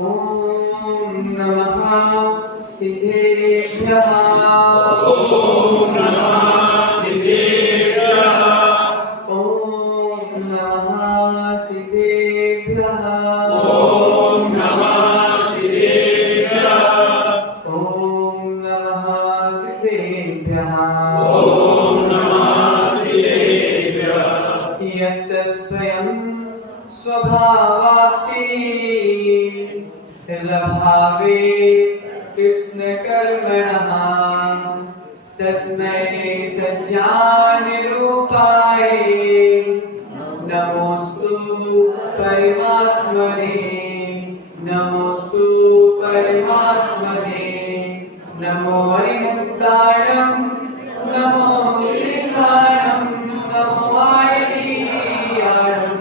ओम नमः सिद्धेभ्यः। ओम नमः सिद्धेभ्यः। ओम नमः सिद्धेभ्यः। ओम नमः सिद्धेभ्यः। ओम नमः सिद्धेभ्यः। ओम नमः सिद्धेभ्यः। यस्य स्वयं स्वभावाति लभावे कृष्ण कर्मणः तस्मै सज्जान रूपाय नमोस्तु परमात्मने। नमोस्तु परमात्मने। नमो हरिमुक्ताणं नमो श्रीकाणं नमो आयतीयाणं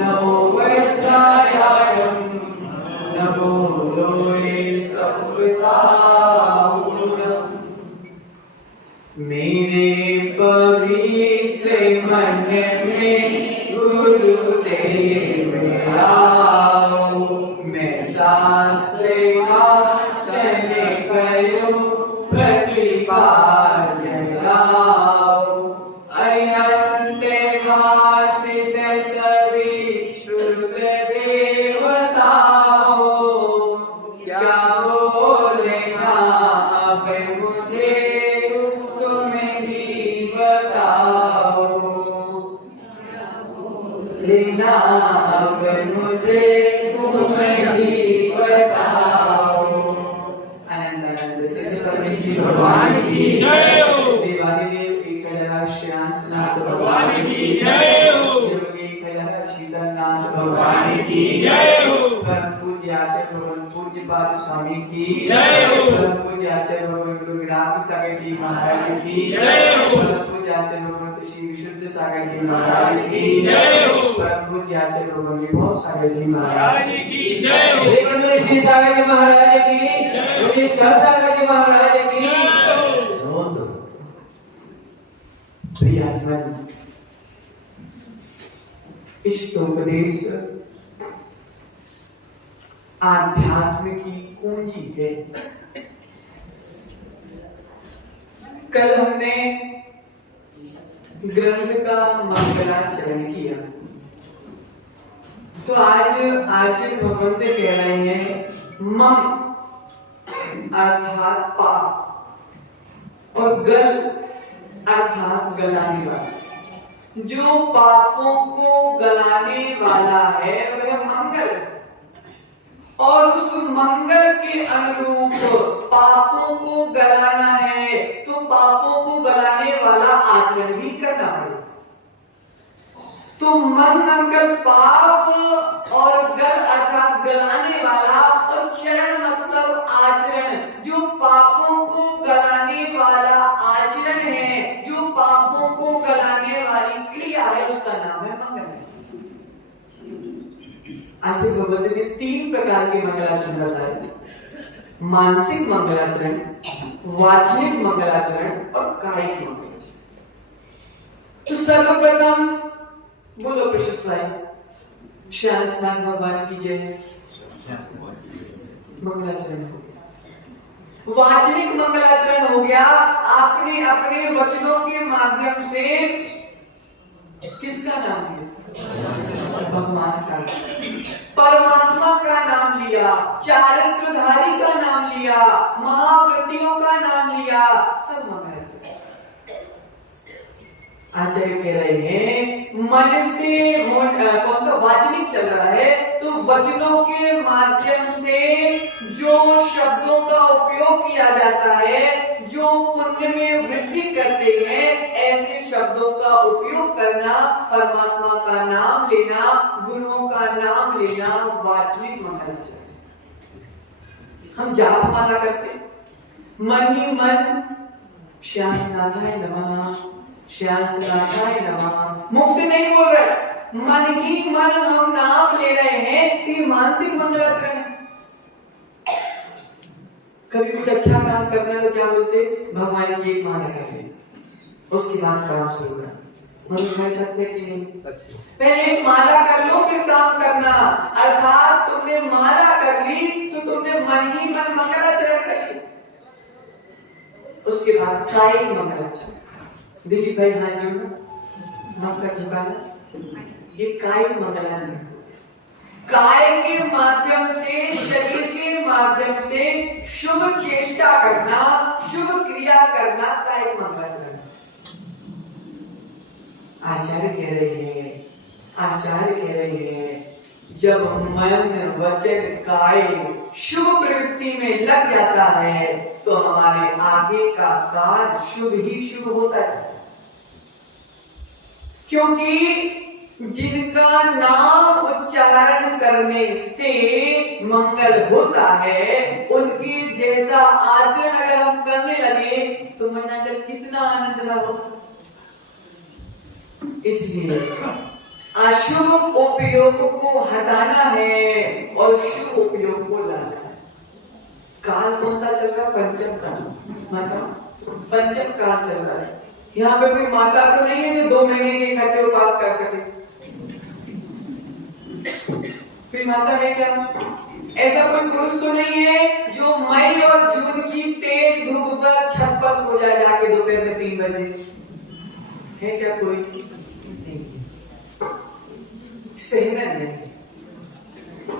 नमो वज्रायाणं नमो लोये सप्तसाहुरम्। मेरे पवित्र मन में गुरुदेव आओ, मैं शास्त्र वाचन करो प्रतिभा जगाओ। अनंत भाषित सभी श्रुत देवताओं, क्या बोलेगा अब मुझे तुम ही बताओ। लेना अब मुझे तुम ही बताओ। अनंत सिद्ध परमेश्वर भगवान की जय हो। देवानी देव एक श्यामनाथ भगवान की जय हो। योगी कैलाश शीतलनाथ भगवान की जय हो। परम पूज्य आचार्य भगवान पूज्य पाद स्वामी की जय हो। परम पूज्य आचार्य भगवान गुरु विराट सागर जी महाराज की जय हो। परम पूज्य आचार्य भगवान श्री विशुद्ध सागर जी महाराज की जय हो। परम पूज्य आचार्य भगवान विभव सागर जी महाराज की जय हो। श्री सागर जी महाराज की श्री सागर जी महाराज की प्रियजन, इष्टोपदेश आध्यात्म की कुंजी है। कल हमने ग्रंथ का मंगलाचरण किया, तो आज भगवंत कह रहे हैं मम अर्थात पाप और गल अर्थात गलाने वाला। जो पापों को गलाने वाला है वह मंगल है, और उस मंगल के अनुरूप पापों को गलाना है तो पापों को गलाने वाला आचरण भी करना पड़ेगा। तो मंगल पाप और गल अर्थात गलाने वाला, और चरण मतलब आचरण। जो पापों को गलाने वाला आचरण है, जो पापों को गलाने वाली क्रिया है, उसका नाम है मंगल। आज भगवत ने 3 प्रकार के मंगलाचरण बताए: मानसिक मंगलाचरण, वाचनिक मंगलाचरण और कायिक मंगलाचरण। तो सर्वप्रथम बोलो प्रशस्त भाई, श्यामनाथ भगवान की जय। मंगलाचरण हो गया। वाचनिक मंगलाचरण हो गया, आपने अपने वचनों के माध्यम से किसका नाम लिया? भगवान का, परमात्मा का नाम लिया, चारित्रधारी का नाम लिया, महाव्रतियों का नाम लिया, सब मंगलाचरण। आचार्य कह रहे हैं मन से कौन सा वाचनिक चल रहा है, तो वचनों के माध्यम से जो शब्दों का उपयोग किया जाता है, जो पुण्य में वृद्धि करते हैं, ऐसे शब्दों का उपयोग करना, परमात्मा का नाम लेना, गुरुओं का नाम लेना वाचनिक मंगलाचरण। हम जाप माला करते, मन ही मन श्यामनाथाय नमः, श्यामनाथाय नमः, मुख से नहीं बोल रहे, मन ही मन हम नाम ले रहे हैं कि मानसिक मंगलाचरण है। कभी कुछ अच्छा काम करना है तो क्या बोलते, भगवान की एक माला कर ले, उसके बाद काम शुरू कर। समझ सकते कि नहीं? पहले माला कर लो फिर काम करना, अर्थात तुमने माला कर कायिक मंगलाचरण। दिलीप भाई हाथ जोड़ो, मस्तक झुकाना। ये कायिक मंगलाचरण। काय के माध्यम से, शरीर के माध्यम से शुभ चेष्टा करना, शुभ क्रिया करना कायिक मंगलाचरण। आचार्य कह रहे हैं, जब मन वचन काय शुभ प्रवृत्ति में लग जाता है तो हमारे आगे का कार्य शुभ ही शुभ होता है। क्योंकि जिनका नाम उच्चारण करने से मंगल होता है, उनके जैसा आचरण अगर हम करने लगे तो मंडल कितना आनंद हो। इसलिए अशुभ उपयोग को हटाना है और शुभ उपयोग को लाना है। काल कौन सा चल रहा है? पंचम काल। माता पंचम काल चल रहा है। यहाँ पे कोई माता तो नहीं है जो 2 महीने के इकट्ठे उपास कर सके? कोई माता है क्या? ऐसा कोई पुरुष तो नहीं है जो मई और जून की तेज धूप पर छत पर सो जाए जाके दोपहर में 3 बजे? है क्या कोई? नहीं। सहनन नहीं,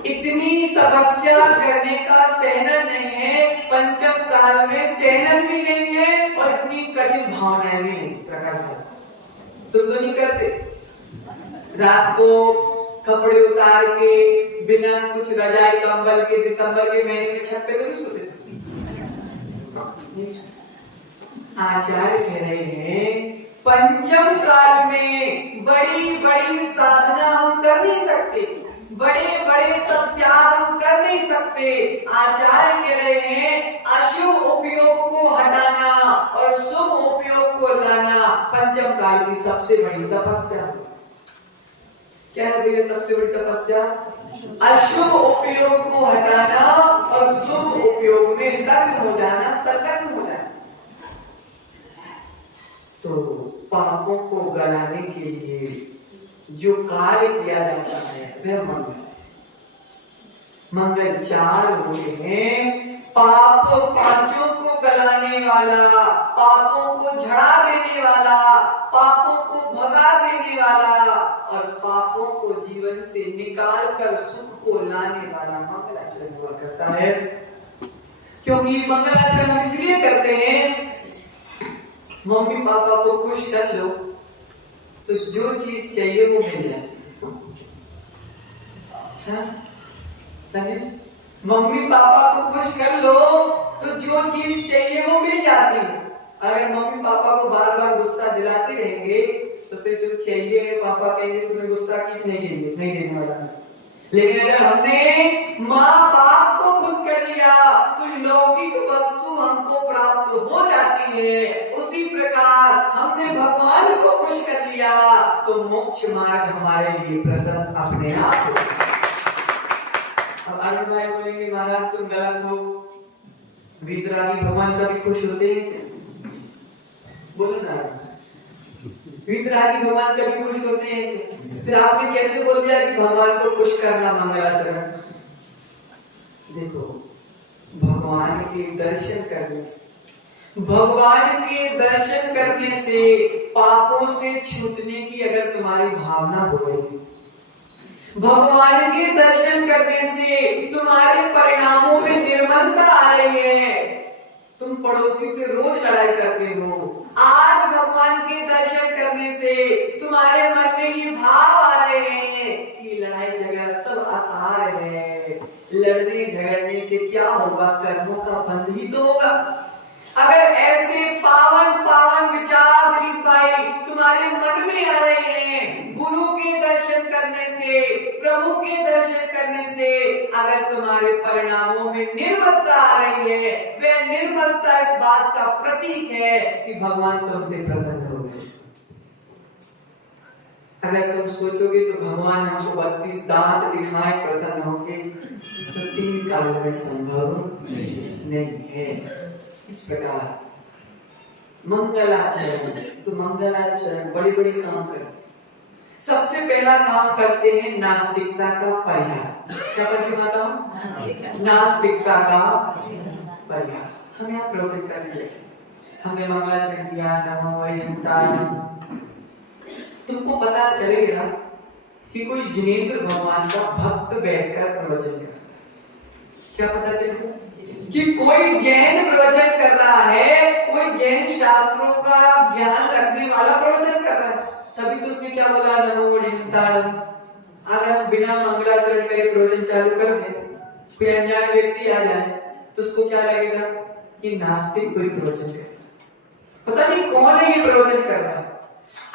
इतनी तपस्या करने का सहनन नहीं है। पंचम काल में सहनन भी नहीं है और इतनी कठिन भावनाएं भी नहीं। प्रकाश तुम तो नहीं करते? रात को कपड़े उतार के बिना कुछ रजाई कंबल के दिसंबर के महीने में छत पे तो नहीं सोते थे? आचार्य कह रहे हैं पंचम काल में बड़ी बड़ी साधना हम कर नहीं सकते, बड़े बड़े त्याग हम कर नहीं सकते। आचार्य कह रहे हैं अशुभ उपयोग को हटाना और शुभ उपयोग को लाना पंचम काल की सबसे बड़ी तपस्या। क्या है भैया सबसे बड़ी तपस्या? अशुभ उपयोग को हटाना और शुभ उपयोग में लग्न हो जाना, संलग्न हो जाना। तो पापों को गलाने के लिए जो कार्य किया जाता है वह मंगल है। मंगल 4 होते हैं। पाप पांचों को गलाने वाला, पापों को झड़ा देने वाला, पापों को भगा देने वाला और पापों को जीवन से निकाल कर सुख को लाने वाला मंगलाचरण हुआ करता है। क्योंकि मंगलाचरण हम इसलिए करते हैं, मम्मी पापा को खुश कर लो तो जो चीज चाहिए वो मिल जाती है। मम्मी पापा को खुश कर लो तो जो चीज चाहिए वो मिल जाती है। अगर मम्मी पापा को बार बार गुस्सा दिलाते रहेंगे तो फिर जो चाहिए पापा कहेंगे तुम्हें गुस्सा की नहीं चाहिए, नहीं देने वाला। लेकिन अगर हमने माँ बाप को खुश कर लिया तो लौकिक वस्तु हमको प्राप्त हो जाती है। उसी प्रकार हमने भगवान को खुश कर लिया तो मोक्ष मार्ग हमारे लिए प्रशस्त अपने आप हो। अब आगे भाई बोलेंगे महाराज तुम गलत हो, वीतरागी भगवान कभी खुश होते हैं क्या? बोलो ना, वीतरागी भगवान कभी खुश होते हैं क्या? फिर आपने कैसे बोल दिया कि भगवान को खुश करना मंगलाचरण? देखो, भगवान के दर्शन करने से, भगवान के दर्शन करने से पापों से छूटने की अगर तुम्हारी भावना हो रही, भगवान के दर्शन करने से तुम्हारे परिणामों में निर्मलता आ रही है, तुम पड़ोसी से रोज लड़ाई करते हो, आज भगवान के दर्शन करने से तुम्हारे मन में ये भाव आ रहे हैं कि लड़ाई झगड़ा सब आसार है, लड़ने झगड़ने से क्या होगा, कर्मों का बंध ही तो होगा। अगर ऐसे पावन पावन विचार दिलीप भाई तुम्हारे मन में आ रहे हैं, गुरु के दर्शन करने से, प्रभु के दर्शन करने से अगर तुम्हारे परिणामों में निर्मलता आ रही है, वह निर्मलता इस बात का प्रतीक है कि भगवान तुमसे प्रसन्न हो गए। अगर तुम सोचोगे तो भगवान हमको 32 दांत दिखाए प्रसन्न होंगे, तो 3 काल में संभव नहीं है। इस प्रकार मंगलाचरण, तो मंगलाचरण बड़े बड़े काम करते हैं। सबसे पहला काम करते हैं नास्तिकता का परिहार। क्या करते माता? नास्तिकता का परिहार। हम यहाँ प्रवचन करने लगे, हमने मंगलाचरण किया, नमो अरिहंताय। तुमको पता चलेगा कि कोई जिनेंद्र भगवान का भक्त बैठकर प्रवचन कर रहा है। क्या पता चलेगा? कि कोई जैन प्रवचन कर रहा है, कोई जैन शास्त्रों का ज्ञान रखने वाला प्रवचन कर रहा है। तभी तो उसने क्या बोला, नमो अरिहंताय। अगर हम बिना मंगलाचरण करे प्रवचन चालू कर दें, कोई अनजान व्यक्ति आ जाए तो उसको क्या लगेगा कि नास्तिक कोई प्रवचन कर रहा है, पता नहीं कौन है ये प्रवचन कर रहा है।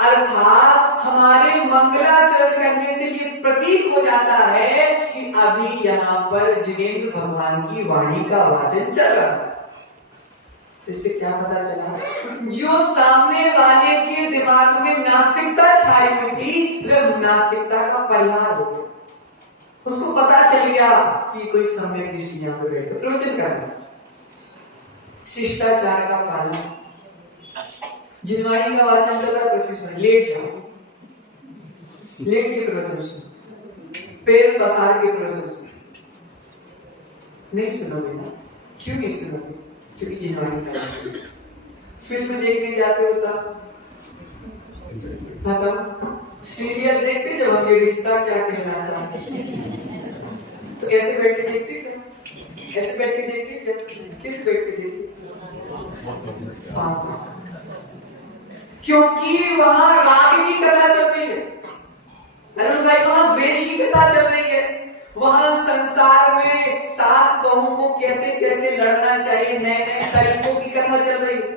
अर्थात हमारे मंगलाचरण करने से ये प्रतीक हो जाता है कि अभी यहाँ पर जिनेंद्र भगवान की वाणी का वाचन चल रहा है। इससे क्या पता चला, जो सामने वाले के दिमाग में नास्तिकता छाई हुई थी वह नास्तिकता का परिहार हो गया। उसको पता चल गया कि कोई सम्यक ऋषि यहाँ पे बैठे प्रवचन कर रहा है। शिष्टाचार का पालन, जिनवाणी का वाचन चल रहा है, लेट जाओ, लेट के प्रवचन सुनो, पैर पसार के प्रवचन सुनो, नहीं सुनोगे ना? क्यों नहीं सुनोगे? क्योंकि जिनवाणी का वाचन। फिल्म देखने जाते हो तब, सीरियल देखते जब हम ये रिश्ता क्या कहलाता है, तो ऐसे बैठ के देखते क्या? ऐसे बैठ के देखते क्या? किस बैठ के देखते? क्योंकि वहां राग की कथा चल रही है, अरुण भाई, वहां द्वेष की कथा चल रही है, वहां संसार में सास बहू को कैसे कैसे लड़ना चाहिए, नए नए तरीकों की कथा चल रही है।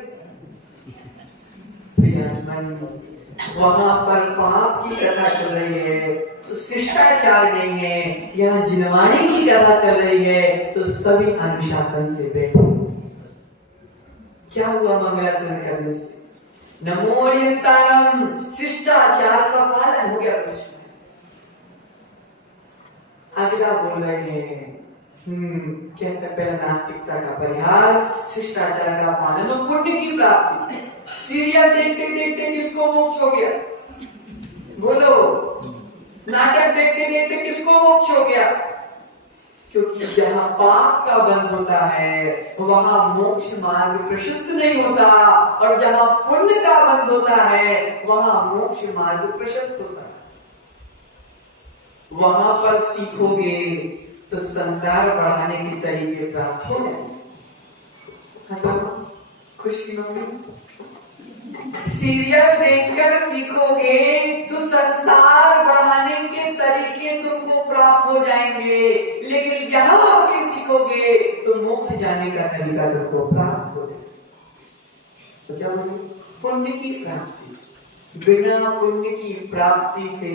वहां पर पाप की कथा चल रही है तो शिष्टाचार नहीं है, यहाँ जिनवाणी की कथा चल रही है तो सभी अनुशासन से बैठो। क्या हुआ मंगलाचरण करने से? नमो अरिहंताय, शिष्टाचार का पालन हो गया। प्रश्न अगला बोल रहे हैं, कैसे? पहला नास्तिकता का परिहार, शिष्टाचार का पालन और पुण्य की प्राप्ति। सीरियल देखते देखते किसको मोक्ष हो गया? बोलो। नाटक देखते देखते किसको मोक्ष हो गया? क्योंकि जहां पाप का बंध होता है वहां मोक्ष मार्ग प्रशस्त नहीं होता, और जहां पुण्य का बंध होता है वहां मोक्ष मार्ग प्रशस्त होता है। वहां पर सीखोगे तो संसार बढ़ाने के तरीके प्राप्त हो जाएंगे। खुशी होगी। सीरियल देखकर सीखोगे तो संसार बढ़ाने के तरीके तुमको प्राप्त हो जाएंगे, लेकिन यहाँ आके सीखोगे तो मोक्ष जाने का तरीका तुमको प्राप्त हो जाएगा। तो क्या बोले? पुण्य की प्राप्ति। बिना पुण्य की प्राप्ति से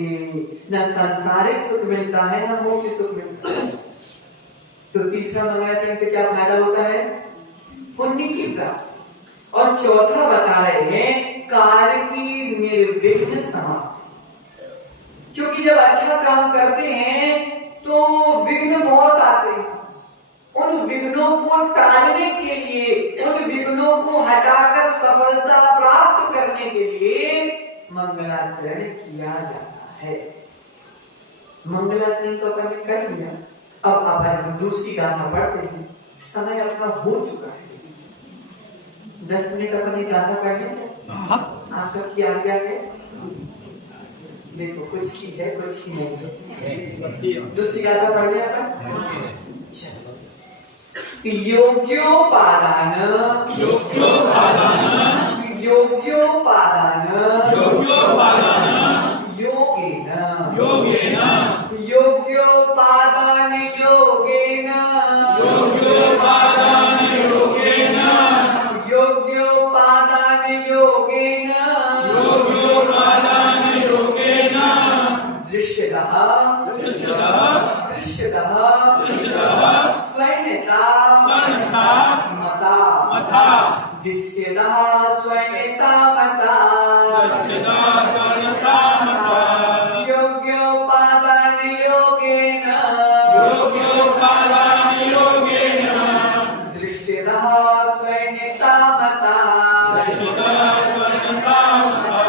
न सांसारिक सुख मिलता है न मोक्ष सुख मिलता है। तो तीसरा मंगलाचरण से क्या फायदा होता है? पुण्य की प्राप्ति। और चौथा बता रहे हैं कार्य की निर्विघ्न समाप्ति। क्योंकि जब अच्छा काम करते हैं तो विघ्न बहुत आते हैं। उन विघ्नों को टालने के लिए, उन विघ्नों को हटाकर सफलता प्राप्त करने के लिए मंगलाचरण किया जाता है। मंगलाचरण तो अपन ने कर लिया, अब आप दूसरी गाथा पढ़ते हैं। समय अपना हो चुका है, 10 मिनट अपनी गाथा पढ़ लें। आप सब की आज्ञा है? देखो कुछ की है कुछ की नहीं। दूसरी गाथा पढ़ लिया अपन। योग्योपादान योग्योपादान योग्योपादान योगेन योगेन योग्योपादान योगेन योग्योपादान योगेन योग्योपादान योगेन योग्योपादान योगेन दृश्यतः दृश्यतः दृश्यतः दृश्यतः स्वयंता स्वयंता मता मता दृश्यतः स्वयंता मता दृश्यतः स्वयंता मता योग्योपादान योगेन योग्योपादान योगेन दृश्यतः स्वयंता मता दृश्यतः स्वयंता मता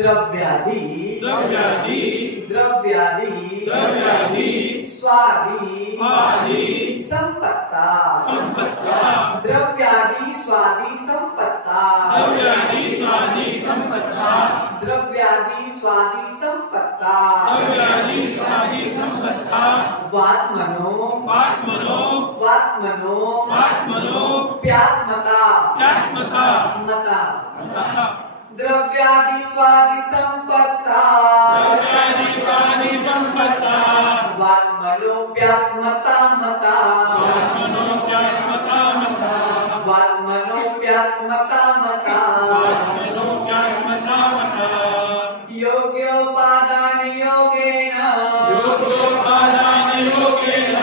द्रव्यादि द्रव्यादि द्रव्यादि द्रव्यादि स्वादि स्वादि संपत्ता संपत्ता द्रव्यादि स्वादि संपत्ता वात्मनो वात्मनो वात्मनो प्यात्मता प्यात्मता मता अतः द्रव्यादि स्वादि संपत्ता द्रव्यादि स्वादि संपत्ता वात्मनो प्यात्मता मता वात्मनो प्यात्मता मता वात्मनो प्यात्मता मता वात्मनो प्यात्मता मता योग्योपादान योगेन योगोपादान योगेन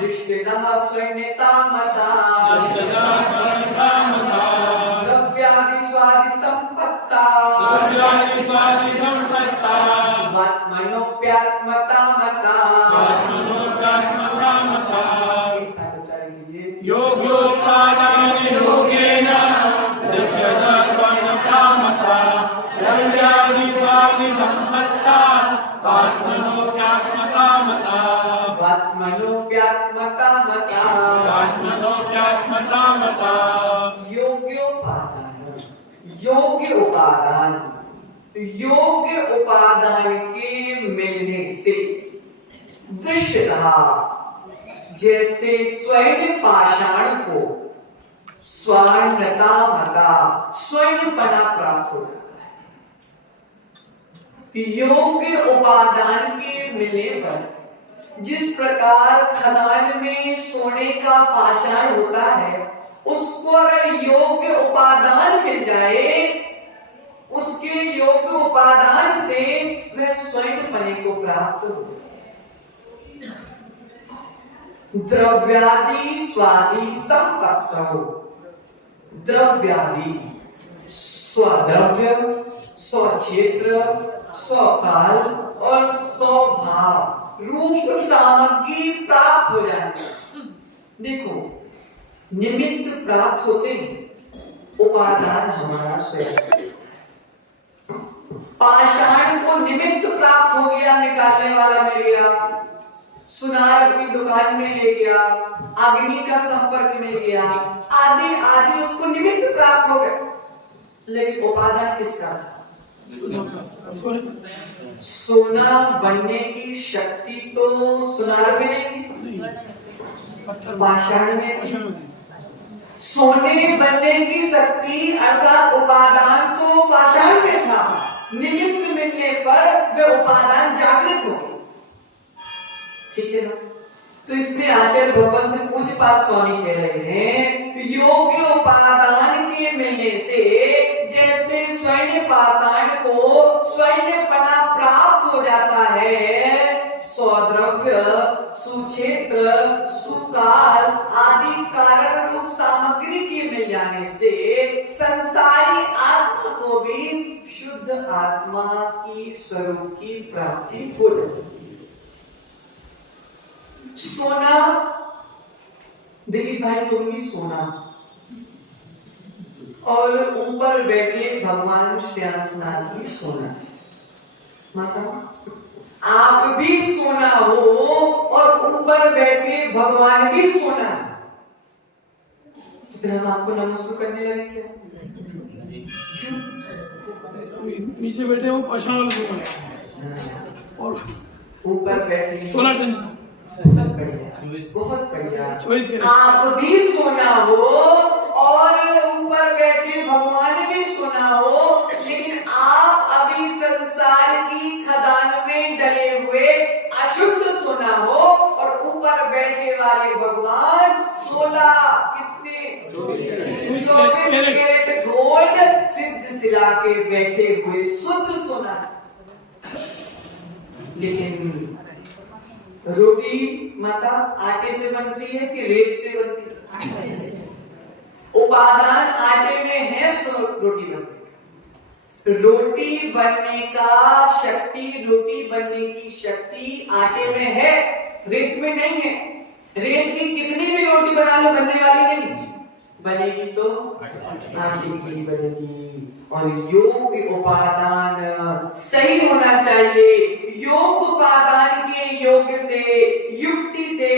दृष्टितः स्वैन्यता मता सदा सर्वथा मता द्रव्यादि स्वादि संपत्ता द्रव्यादि स्वादि संपत्ता वात्मनो प्यात्मता मता वात्मनो प्यात्मता मता एक साथ उच्चारण कीजिए योगोपादान योगेन दृश्यता स्वर्णता मता द्रव्यादि स्वादि संपत्ता वात्मनो प्यात्मता मता वात्मनो प्यात्मता मता वात्मनो प्यात्मता मता योग्योपादान योग्य उपादान योग्य उपादान के मिलने से दृश्यता जैसे स्वर्ण पाषाण को स्वर्णता मता स्वर्णपना प्राप्त हो जाता है। योग्य उपादान के मिलने पर जिस प्रकार खदान में सोने का पाषाण होता है, उसको अगर योग्य उपादान मिल जाए, उसके योग्य उपादान से वह स्वर्णपने को प्राप्त हो जाए। द्रव्यादि स्वादि संपत्तौ द्रव्यादि स्वद्रव्य स्वक्षेत्र स्वकाल और स्वभाव रूप सामग्री प्राप्त हो जाती। देखो निमित्त प्राप्त होते हैं, उपादान हमारा स्वयं। पाषाण को निमित्त प्राप्त हो गया, निकालने वाला मिल गया, सुनार अपनी दुकान में ले गया, अग्नि का संपर्क मिल गया, आदि आदि उसको निमित्त प्राप्त हो गया, लेकिन उपादान किसका था? सोना बनने की शक्ति तो सुनार में नहीं थी, पाषाण में थी। सोने बनने की शक्ति अर्थात उपादान तो पाषाण में था, निमित्त मिलने पर वह उपादान जागृत हो गया। ठीक है ना? तो इसमें आचार्य भगवंत पूज्यपाद स्वामी कह रहे हैं, योग्य उपादान के मिलने से जैसे स्वर्ण पाषाण को स्वर्णपना प्राप्त हो जाता है, स्वद्रव्य सुक्षेत्र सुकाल आदि कारण रूप सामग्री के मिल जाने से संसारी आत्मा को भी शुद्ध आत्मा की स्वरूप की प्राप्ति हो जाती है। सोना, दिलीप भाई तुम भी सोना, और ऊपर बैठे भगवान श्यामनाथ भी सोना, माता आप भी सोना हो और ऊपर बैठे भगवान भी सोना, तो फिर हम आपको नमस्कार करने लगे क्या? क्यों? नीचे बैठे हो पाषाण वाला सोना और ऊपर बैठे सोना टन बहुत बढ़िया। आप भी सोना हो और ऊपर बैठे भगवान भी सोना हो, लेकिन आप अभी संसार की खदान में डले हुए अशुद्ध सोना हो, और ऊपर बैठे वाले भगवान 16 कितने 24 कैरेट गोल्ड सिद्ध शिला के बैठे हुए शुद्ध सोना। लेकिन रोटी माता आटे से बनती है कि रेत से बनती है? उपादान आटे में है, सो रोटी बनती है। रोटी बनने का शक्ति, रोटी बनने की शक्ति आटे में है, रेत में नहीं है। रेत की कितनी भी रोटी बना लो बनने वाली नहीं, बनेगी तो आटे की बनेगी। और योग उपादान सही होना चाहिए। योग उपादान के योग से, युक्ति से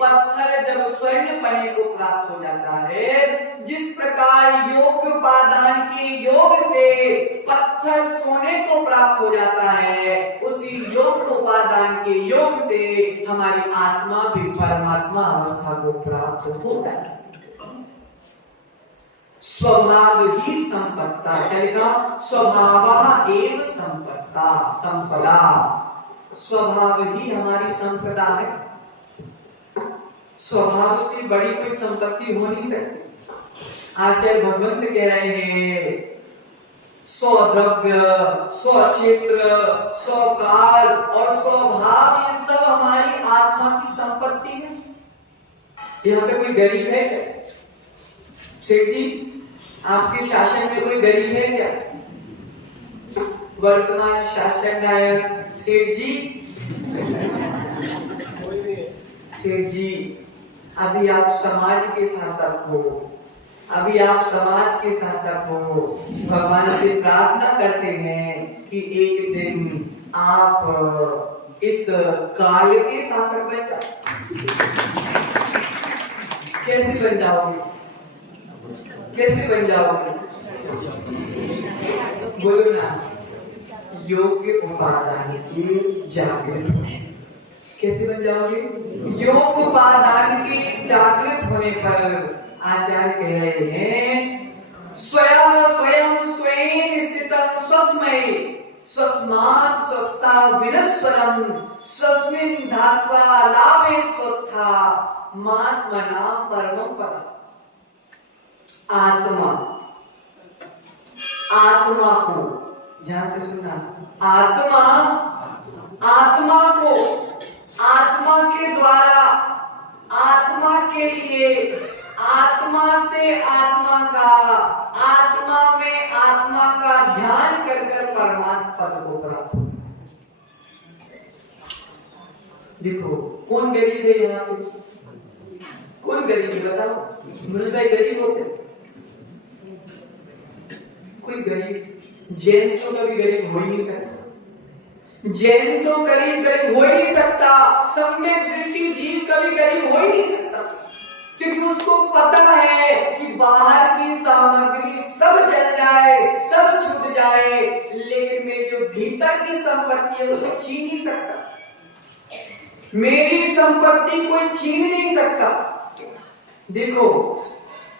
पत्थर जब स्वर्ण पने को प्राप्त हो जाता है, जिस प्रकार योग उपादान के योग से पत्थर सोने को प्राप्त हो जाता है, उसी योग उपादान के योग से हमारी आत्मा भी परमात्मा अवस्था को प्राप्त होगा। स्वभाव ही संपत्ता, क्या लिखा? स्वभाव एव संपत्ता, संपदा। स्वभाव ही हमारी संपदा है। स्वभाव से बड़ी कोई संपत्ति हो नहीं सकती। आचार्य भगवंत कह रहे हैं स्वद्रव्य, स्वक्षेत्र, स्वकाल और स्वभाव, ये सब हमारी आत्मा की संपत्ति है। यहाँ पे कोई गरीब है क्या? सेठ जी, आपके शासन में कोई गरीब है क्या? वर्तमान शासन नायक सेठ जी, सेठ जी, अभी आप समाज के शासक हो, अभी आप समाज के शासक हो। भगवान से प्रार्थना करते हैं कि एक दिन आप इस काल के शासक बन जाओ। कैसे बन जाओगे? कैसे बन जाओगे? बोलो ना। योग्य उपादान की जागृत होने। कैसे बन जाओगे? योग उपादान के जागृत होने पर आचार्य कह रहे हैं स्वयं स्थितं स्वस्मै स्वस्मात् स्वस्सा विनस्वरं स्वस्मिन् धात्वा लाभेत स्वस्था मात्मनां परमं पदम्। आत्मा, आत्मा को ध्यान से सुनना। आत्मा, आत्मा को आत्मा के द्वारा, आत्मा के लिए, आत्मा से आत्मा का, आत्मा में आत्मा का ध्यान कर कर परमात्मा पद को प्राप्त हो। देखो कौन गरीब है यहाँ पे? कौन गरीब है बताओ? मुरली भाई गरीब होते? कोई गरीब? जैन तो कभी गरीब हो ही नहीं सकता। जैन तो गरीब हो ही नहीं सकता। सम्यक दृष्टि जीव कभी गरीब हो ही नहीं सकता, क्योंकि उसको पता है कि बाहर की सामग्री सब जल जाए, सब छूट जाए, लेकिन मेरी जो भीतर की संपत्ति है उसको छीन नहीं सकता। मेरी संपत्ति कोई छीन नहीं सकता। देखो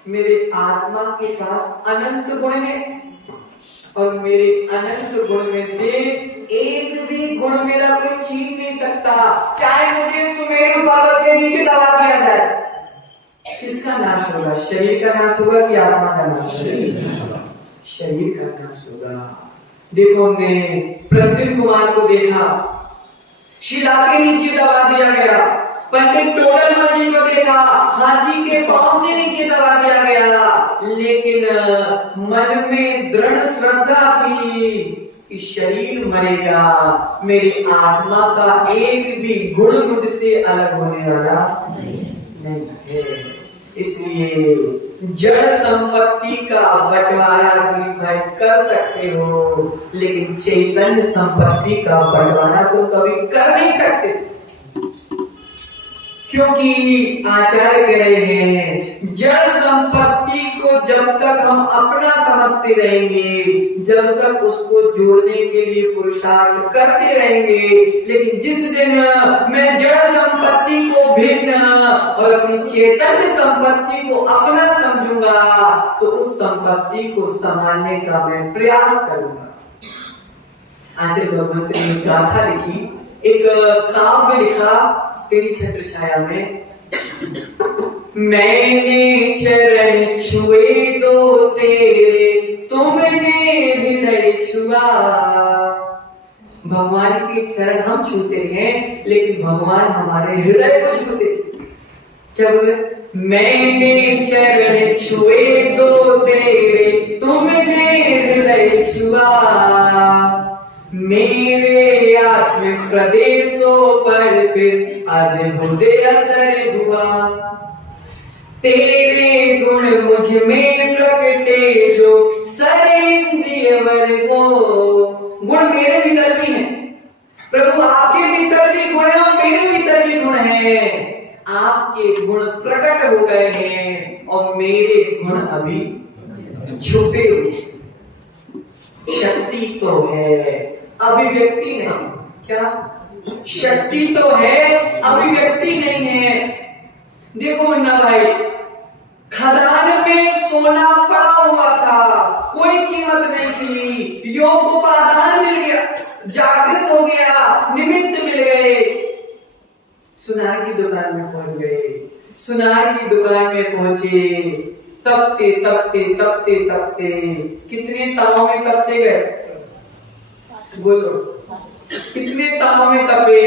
मेरे आत्मा के पास अनंत गुण है और मेरे अनंत गुण में से एक भी गुण मेरा कोई छीन नहीं सकता। चाहे मुझे सुमेरु पर्वत के नीचे दबा दिया जाए, किसका नाश होगा? शरीर का नाश होगा कि आत्मा का नाश होगा? शरीर का नाश होगा। देखो हमने प्रद्युम्न कुमार को देखा, शिला के नीचे दबा दिया गया। पंडित टोडरमल जी को देखा, हाथी के पांव के नीचे दबा दिया गया, लेकिन मन में दृढ़ श्रद्धा थी कि शरीर मरेगा, मेरी आत्मा का एक भी गुण मुझसे अलग होने वाला नहीं है। इसलिए जड़ संपत्ति का बंटवारा दिलीप भाई कर सकते हो, लेकिन चैतन्य संपत्ति का बंटवारा तो कभी कर नहीं सकते, क्योंकि आचार्य कह रहे हैं जड़ संपत्ति को जब तक हम अपना समझते रहेंगे, जब तक उसको जोड़ने के लिए पुरुषार्थ करते रहेंगे, लेकिन जिस दिन मैं जड़ संपत्ति को भिन्न और अपनी चैतन्य संपत्ति को अपना समझूंगा, तो उस संपत्ति को संभालने का मैं प्रयास करूंगा। आचार्य भगवंत ने गाथा लिखी, एक काव्य लिखा तेरी छत्र छाया में। मैंने चरण छुए दो तेरे, तुमने हृदय छुआ। भगवान के चरण हम छूते हैं, लेकिन भगवान हमारे हृदय को छूते। क्या बोले? मैंने चरण छुए दो तेरे, तुमने हृदय छुआ। मेरे आत्मिक प्रदेशों पर फिर अद्भुत असर हुआ। तेरे गुण मुझ में प्रकटे जो सरेंद्रिय वर्गो। गुण मेरे भीतर भी हैं प्रभु, आपके भीतर भी गुण है और मेरे भीतर भी गुण है। आपके गुण प्रकट हो गए हैं और मेरे गुण अभी छुपे हुए। शक्ति तो है, अभिव्यक्ति नहीं। क्या शक्ति तो है, अभिव्यक्ति नहीं है। देखो मुन्ना भाई, खदान में सोना पड़ा हुआ था, कोई कीमत नहीं थी, योग उपादान मिल गया, जागृत हो गया, निमित्त मिल गए, सुनार की दुकान में पहुंच गए। सुनार की दुकान में पहुंचे, तपते तपते तपते तपते, कितने तावों में तपते गए? बोलो, कितने ताव में तपे?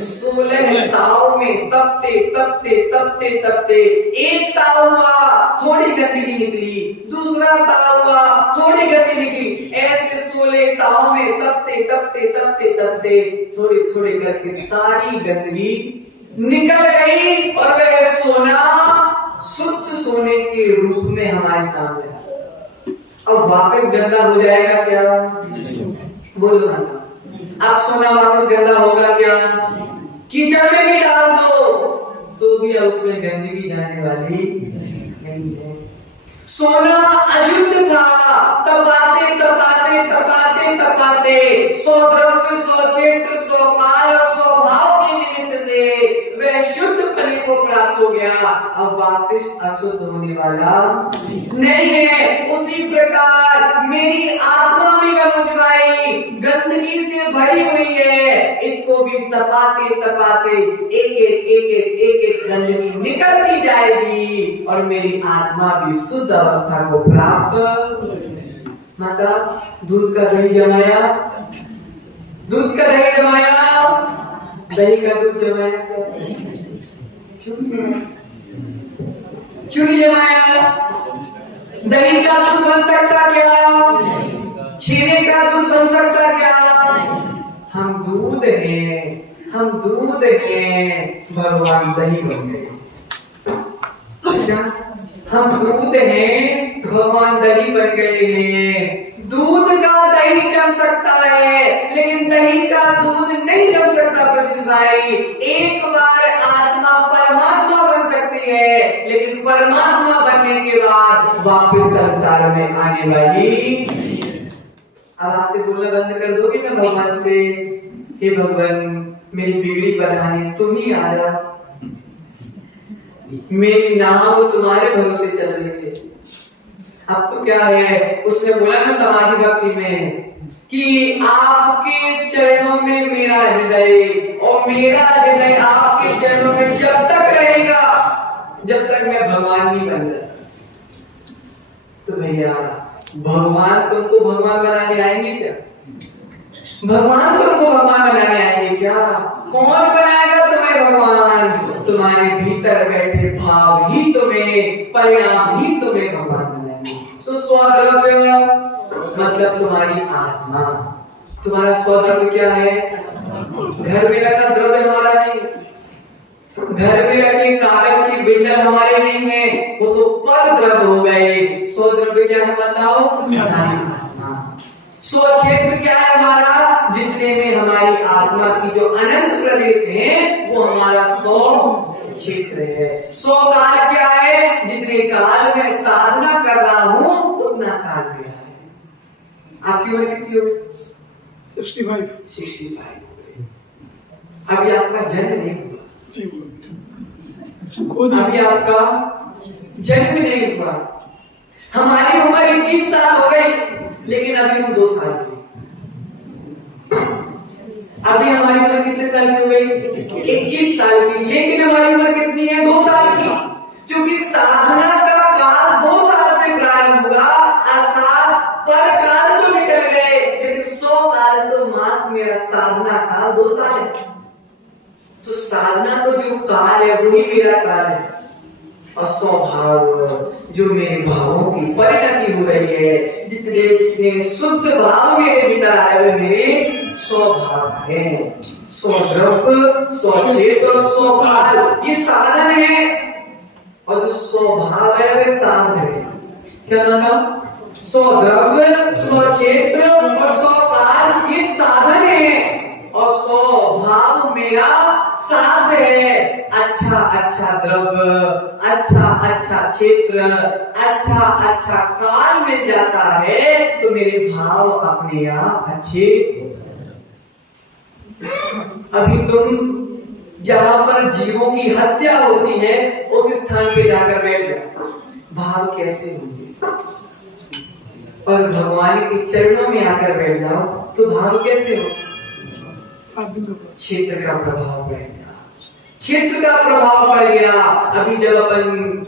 16 ताव में तपते तपते तपते तपते, एक ताव हुआ थोड़ी गंदगी निकली, दूसरा ताव हुआ थोड़ी गंदगी निकली, ऐसे 16 ताव में तपते तपते तपते तपते थोड़े थोड़े करके सारी गंदगी निकल गई और वह सोना शुद्ध सोने के रूप में हमारे सामने। अब वापस गंदा हो जाएगा क्या? बोलो ना, अब सोना वापस गंदा होगा क्या? कीचड़ में भी डाल दो तो भी उसमें गंदगी जाने वाली नहीं है। सोना अशुद्ध था, तपाते तपाते तपाते तपाते, सौ द्रव्य, सौ क्षेत्र, सौ काल, सौ भाव के निमित्त से वह शुद्ध पने को प्राप्त हो गया, अब वापस अशुद्ध होने वाला नहीं है। उसी प्रकार मेरी आत्मा भी मनोज भाई गंदगी से भरी हुई है, इसको भी तपाते तपाते एक गंदगी निकलती जाएगी और मेरी आत्मा भी शुद्ध अवस्था को प्राप्त। माता दूध का दही जमाया, दूध का दही जमाया, दही का दूध जमाया, क्यों जमाया? दही का दूध बन सकता क्या? छेने का दूध बन सकता क्या? हम दूध हैं, हम दूध हैं, भगवान दही बन गए क्या? हम दूध हैं, भगवान दही बन गए हैं। दूध का दही जम सकता है, लेकिन दही का दूध नहीं जम सकता प्रसिद्ध भाई। एक बार आत्मा परमात्मा बन सकती है, लेकिन परमात्मा बनने के बाद वापस संसार में आने वाली। आवाज से बोलना बंद कर दोगे ना भगवान से, हे भगवान मेरी बिगड़ी बनाने तुम ही आ जाओ, मेरी नाव तुम्हारे भरोसे चल रही है। अब तो क्या है, उसने बोला ना समाधि भक्ति में कि आपके चरणों में मेरा हृदय और मेरा हृदय आपके चरणों में जब तक रहेगा जब तक मैं भगवान नहीं बन जाता। तो भैया भगवान तुमको भगवान बनाने आएंगे क्या? भगवान तुमको भगवान बनाने आएंगे क्या? कौन बनाएगा तुम्हें भगवान? तुम्हारे भीतर बैठे भाव ही तुम्हें, परिणाम ही तुम्हें भगवान बनाएंगे। सो स्वद्रव्य मतलब तुम्हारी आत्मा। तुम्हारा स्वद्रव्य क्या है? घर में रखा द्रव्य हमारा नहीं, घर में रखे कागज की बिंडल हमारे नहीं है, वो तो पर द्रव्य हो गए। स्वद्रव्य क्या है बताओ? आत्मा। स्व क्षेत्र क्या है हमारा? जितने में हमारी आत्मा की जो अनंत प्रदेश है वो हमारा स्व क्षेत्र है। स्व काल क्या है? जितने काल में साधना कर रहा हूं उतना काल मेरा है। आपकी उम्र कितनी हो? 65। अभी आपका जन्म नहीं हुआ, अभी आपका जन्म नहीं हुआ। हमारी उम्र 21 साल हो गई, लेकिन अभी हम 2 साल के। अभी हमारी उम्र कितने साल की हो गई? 21 साल की, लेकिन हमारी उम्र कितनी है? 2 साल की। क्योंकि साधना का काल 2 साल से प्रारंभ हुआ, अर्थात पर काल तो निकल गए, लेकिन 100 काल तो मात्र मेरा साधना काल 2 साल है। तो साधना तो जो काल है वही मेरा काल है, और स्वभाव जो मेरे भावों की परिणति हो रही है, जितने जितने शुद्ध भाव मेरे भीतर आए हुए मेरे स्वभाव है। स्वद्रव्य, स्वक्षेत्र, स्वकाल ये साधन है, और जो स्वभाव है वह साधन है। क्या मतलब? स्वद्रव्य, स्वक्षेत्र और स्वकाल ये साधन है, और स्वभाव मेरा साध है। अच्छा अच्छा द्रव्य, अच्छा अच्छा क्षेत्र, अच्छा अच्छा काल मिल जाता है तो मेरे भाव अपने आप अच्छे। अभी तुम जहां पर जीवों की हत्या होती है उस स्थान पे जाकर बैठ जाओ, भाव कैसे होंगे? और भगवान के चरणों में आकर बैठ जाओ तो भाव कैसे हो? क्षेत्र का प्रभाव पड़ गया, क्षेत्र का प्रभाव पड़ गया। अभी जब अपन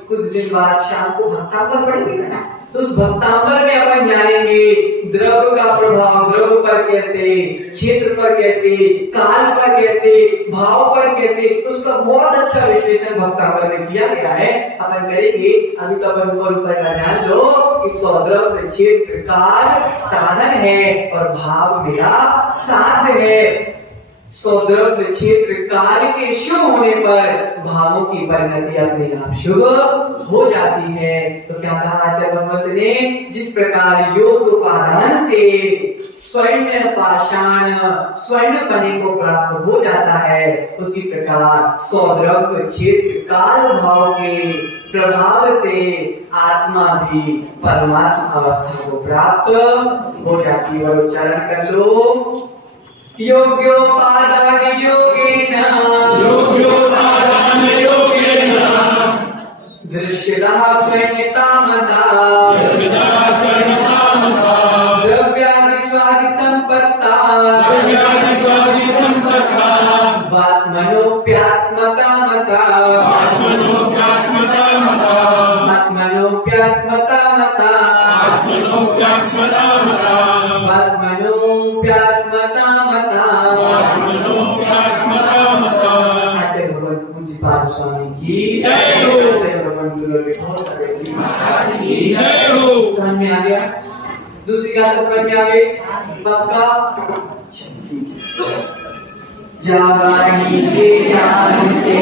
कुछ दिन बाद शाम को भक्तांबर पढ़ेंगे ना, तो उस भक्तांबर में अपन जानेंगे द्रव्य का प्रभाव, द्रव्य पर कैसे, क्षेत्र पर कैसे, काल पर कैसे, भाव पर कैसे, उसका बहुत अच्छा विश्लेषण भक्तांबर में किया गया है। अपन करेंगे। अभी तो अपन ऊपर का जान लो कि सौद्रव्य, क्षेत्र, काल साधन है और भाव मेरा साध्य है। सौद्रव्य, क्षेत्र, काल के शुभ होने पर भावों की परिणति अपने आप शुभ हो जाती है। तो क्या कहा आचार्य भगवत ने? जिस प्रकार योग उपादान से स्वर्ण पाषाण स्वर्ण बने को प्राप्त हो जाता है, उसी प्रकार सौद्रव्य, क्षेत्र, काल भाव के प्रभाव से आत्मा भी परमात्मा अवस्था को प्राप्त हो जाती है। और उच्चारण कर लो, योग्योपादान योगेन दृश्यतः स्वर्णितामता द्रव्यादि स्वादि संपत्ता आत्मनोप्यात्मता मता स्वामी की जय हो। बहुत सारे की जय हो। समझ में आ गया? दूसरी बात समझ में आ गई? पक्का? ठीक है। जागानी के ज्ञान से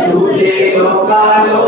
सूझे लोकालो